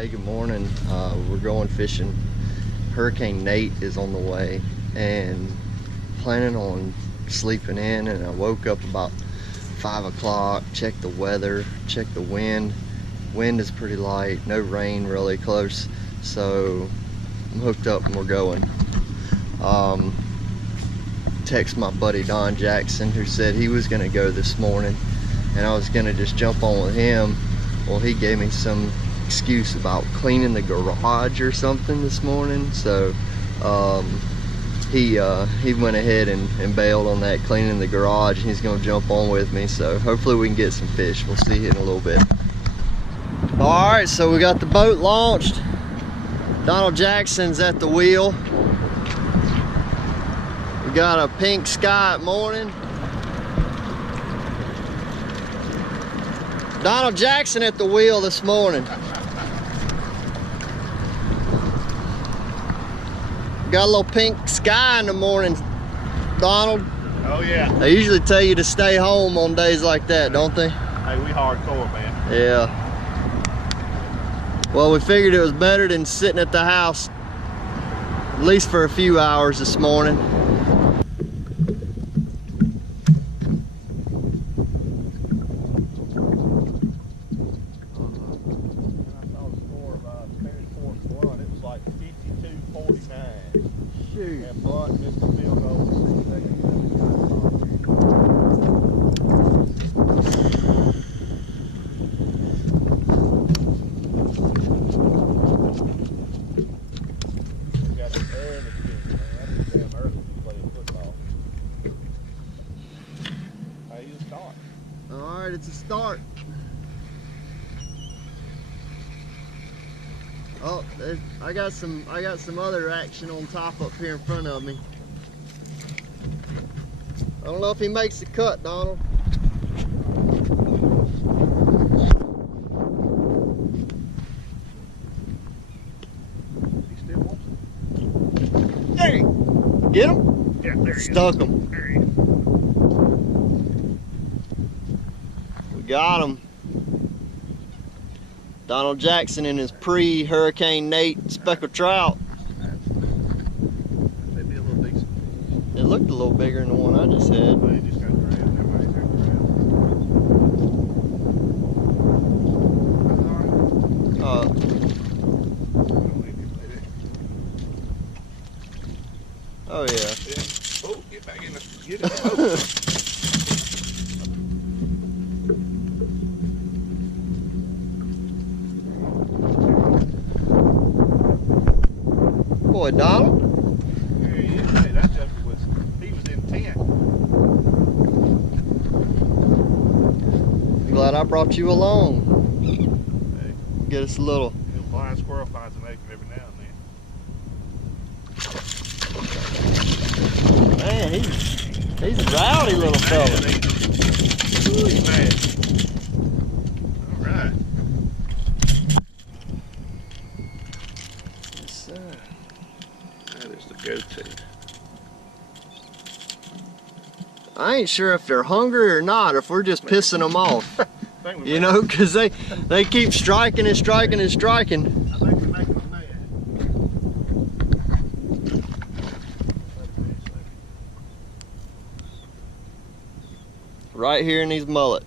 Hey, good morning. We're going fishing. Hurricane Nate is on the way and planning on sleeping in, and I woke up about 5 o'clock, checked the weather, checked the wind. Wind is pretty light, no rain really close, so I'm hooked up and we're going. Text my buddy Don Jackson, who said he was gonna go this morning and I was gonna just jump on with him. Well, he gave me some excuse about cleaning the garage or something this morning, so he went ahead and bailed on that, cleaning the garage, and he's gonna jump on with me, so hopefully we can get some fish. We'll see you in a little bit. All right, so we got the boat launched. Donald Jackson's at the wheel. We got a pink sky at morning. Donald Jackson at the wheel this morning. Got a little pink sky in the morning, Donald. Oh yeah. They usually tell you to stay home on days like that, don't they? Hey, we hardcore, man. Yeah. Well, we figured it was better than sitting at the house, at least for a few hours this morning. Alright, it's a start. Oh, I got some other action on top up here in front of me. I don't know if he makes the cut, Donald. He still wants it. There you get him? Yeah, there he Stuck is. him. There he is. We got him. Donald Jackson in his pre-Hurricane Nate speckled trout. Maybe a little decent. It looked a little bigger than the one I just had. But he just got grabbed. Everybody's got Oh yeah. Yeah. Oh, get back in the. Get it. Oh. Boy, Donald. There he is. Hey, that joker he was intent. I'm glad I brought you along. Hey, Get us a little. a blind squirrel finds an egg every now and then. Man, he's a rowdy little fella. Ooh, he's mad. All right. Yes, sir. That is the go-to. I ain't sure if they're hungry or not, if we're just pissing them off. You know, because they keep striking and striking and striking. I think we're making them mad. Right here in these mullet.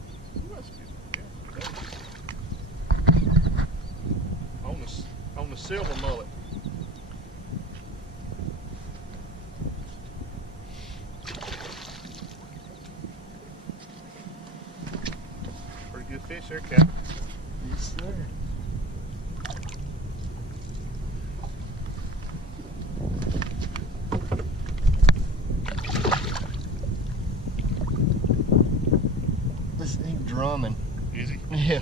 On the silver mullet. Pretty good fish there, Cap. Yes, sir. This thing drumming. Easy. Yeah.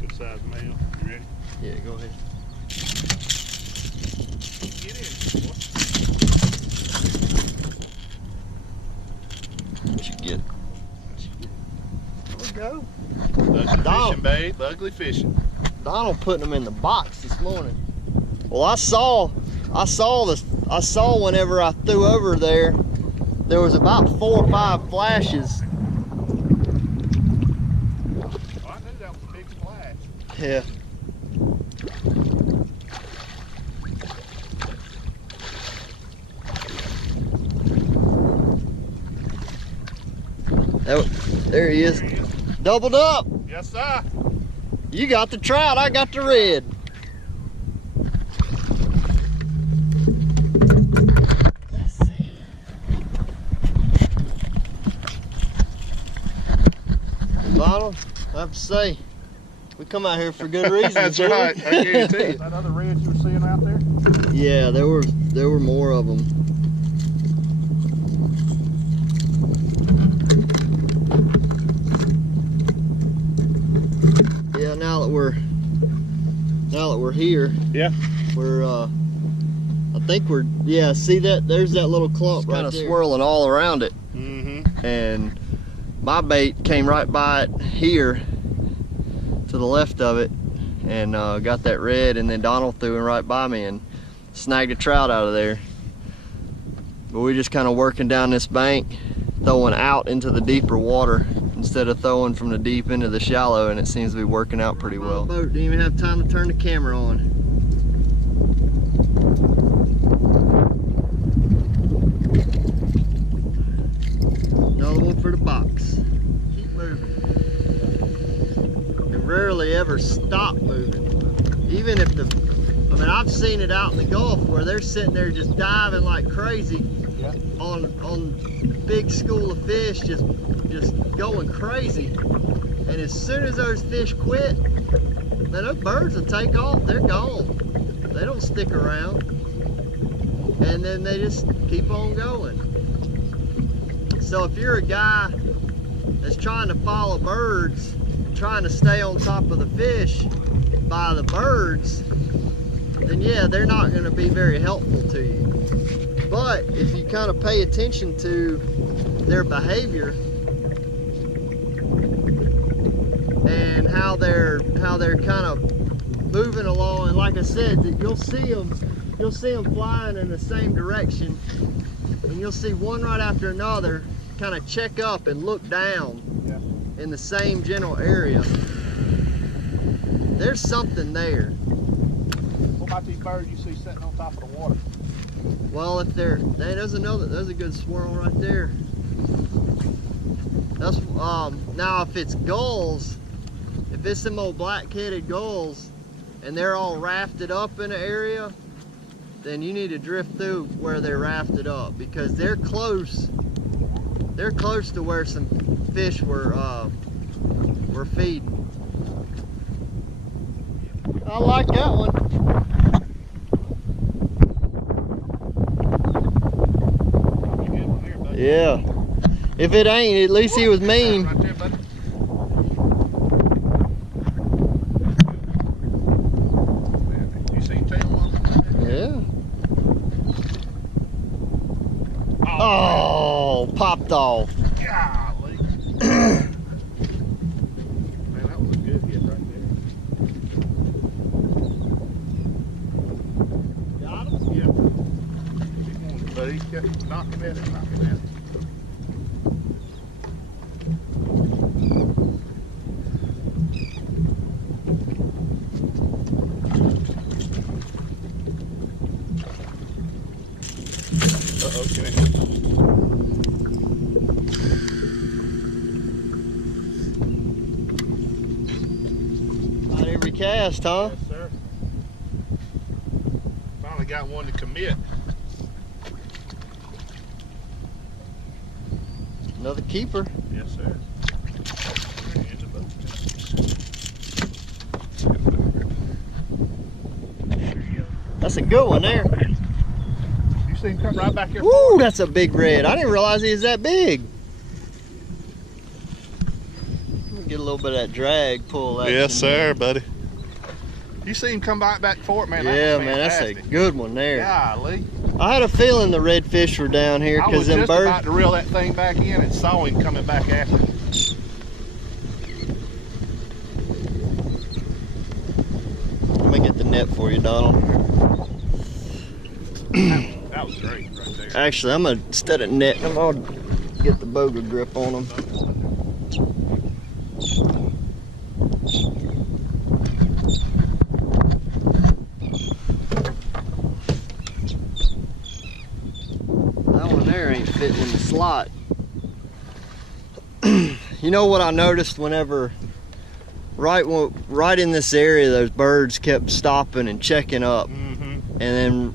Good size male. You ready? Yeah, go ahead. Get in, boy. What you get? There we go. Ugly Donald. fishing, babe. Ugly fishing. Donald putting them in the box this morning. Well, I saw whenever I threw over there was about 4 or 5 flashes. Oh, I knew that was a big splash. Yeah. There he is. Doubled up. Yes, sir. You got the trout, I got the red. Let's see. Donald, I have to say, we come out here for good reasons. That's right, I guarantee you. That other red you were seeing out there? Yeah, there were more of them. Yeah, now that we're here, Yeah. we're I think we're, yeah, see that, there's that little clump right there. Kind of swirling all around it. Mm-hmm. And my bait came right by it here to the left of it and got that red, and then Donald threw him right by me and snagged a trout out of there. But we're just kind of working down this bank, throwing out into the deeper water instead of throwing from the deep into the shallow, and it seems to be working out pretty well. My boat didn't even have time to turn the camera on. Another one for the box. Keep moving. And rarely ever stop moving. Even if I mean, I've seen it out in the Gulf where they're sitting there just diving like crazy on big school of fish, just going crazy. And as soon as those fish quit, man, those birds will take off. They're gone. They don't stick around. And then they just keep on going. So if you're a guy that's trying to follow birds, trying to stay on top of the fish by the birds, then yeah, they're not going to be very helpful to you. But if you kind of pay attention to their behavior and how they're kind of moving along, and like I said, that you'll see them flying in the same direction, and you'll see one right after another kind of check up and look down in the same general area. There's something there. What about these birds you see sitting on top of the water? Well, if there's a good swirl right there. That's now if it's gulls, if it's some old black-headed gulls and they're all rafted up in an area, then you need to drift through where they're rafted up, because they're close to where some fish were feeding. I like that one. Yeah. If it ain't, at least he was mean. Right there, buddy. You seen tail on it? Yeah. Oh, popped off. Golly. Man, that was a good hit right there. Got him? Yeah. But he kept knocking at it, knocking at it. Uh-oh, get in. Not every cast, huh? Yes, sir. Finally got one to commit. Another keeper. Yes, sir. In the boat. There you go. That's a good one there. You see him come right back here? Woo, that's a big red. I didn't realize he was that big. Get a little bit of that drag pull. Yes, sir, buddy. You see him come back for it, man. Yeah, that was man, that's a fantastic. good one there. Golly. I had a feeling the redfish were down here I because was them just birds. about to reel that thing back in and saw him coming back after me. Let me get the net for you, Donald. That was great right there. Actually, I'm gonna, instead of netting them, I'll get the boga grip on them. That one there ain't fitting in the slot. You know what I noticed whenever, right in this area, those birds kept stopping and checking up. And then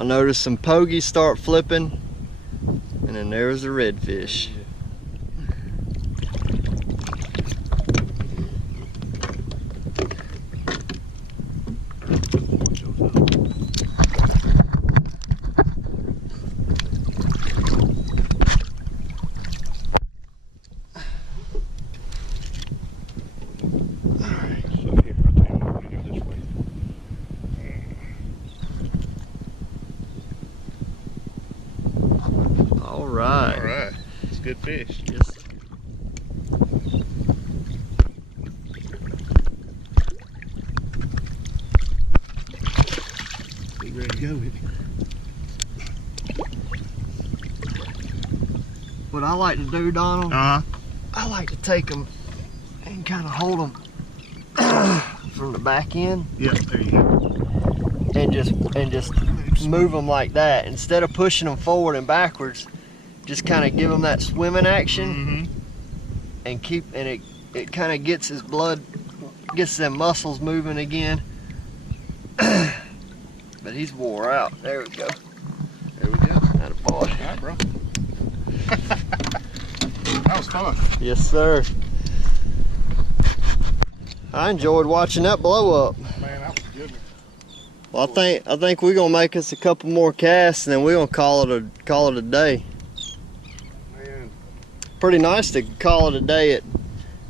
I noticed some pogies start flipping, and then there was the redfish. All right. It's good fish. Yes. Be ready to go with it. What I like to do, Donald, I like to take them and kind of hold them from the back end. Yep, there you go. And just move them like that. Instead of pushing them forward and backwards, just kind of give them that swimming action, and it kind of gets his blood, gets them muscles moving again. But he's wore out. There we go. There we go. Attaboy. All right, bro. That was fun. Yes, sir. I enjoyed watching that blow up. Man, that was a good one. Well, I think we're gonna make us a couple more casts, and then we're gonna call it a day. Man. Pretty nice to call it a day at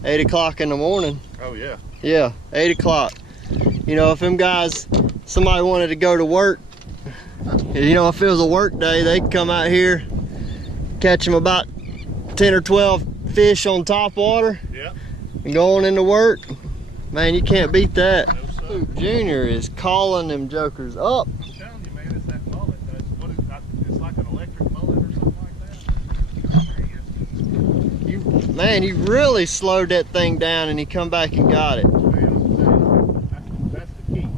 8 o'clock in the morning. Oh yeah. Yeah, 8 o'clock. You know, if them guys, somebody wanted to go to work, you know, if it was a work day, they could come out here, catch them about 10 or 12 fish on Topwater, and go on into work. Man, you can't beat that. No, sir. Dude, Junior is calling them jokers up. I'm telling you, man, it's that mullet. It's like an electric mullet or something like that. Man, he really slowed that thing down, and he come back and got it. Man, I'm telling you, that's the key.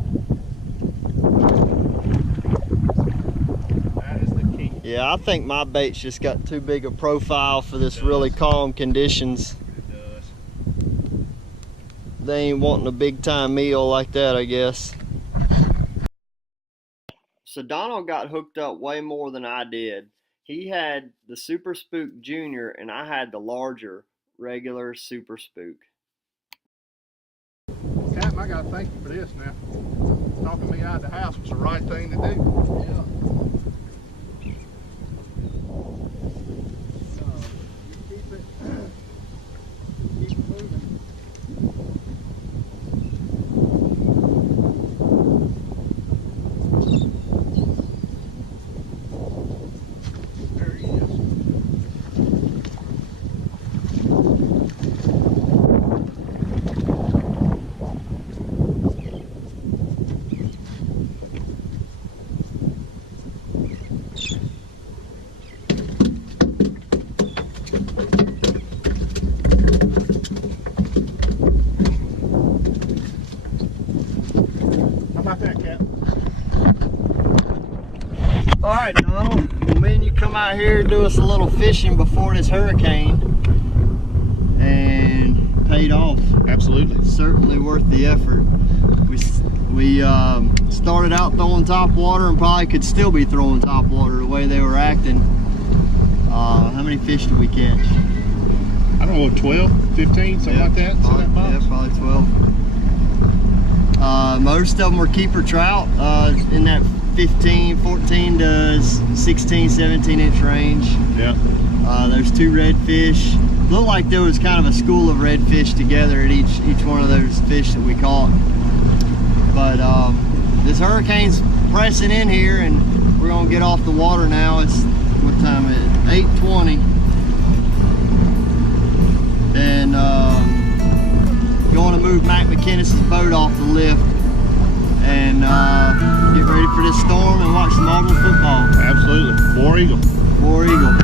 That is the key. Yeah, I think my bait's just got too big a profile for this really calm conditions. It does. They ain't wanting a big time meal like that, I guess. So Donald got hooked up way more than I did. He had the Super Spook Junior, and I had the larger regular Super Spook. Captain, I gotta thank you for this now. Talking me out of the house was the right thing to do. Yeah. Keep it moving. There he is. How about that, Cap? All right, Donald. Well, me and you come out here and do us a little fishing before this hurricane, and paid off. Absolutely. Certainly worth the effort. We started out throwing Topwater, and probably could still be throwing Topwater the way they were acting. How many fish did we catch? I don't know, 12, 15, something like that? Probably 12. Most of them were keeper trout in that 15, 14 to 16, 17 inch range. Yeah. There's two redfish. Looked like there was kind of a school of redfish together at each one of those fish that we caught. But this hurricane's pressing in here, and we're gonna get off the water now. It's, what time is it? 8:20. And going to move Mac McInnes's boat off the lift and get ready for this storm and watch some Auburn football. Absolutely. War Eagle. War Eagle.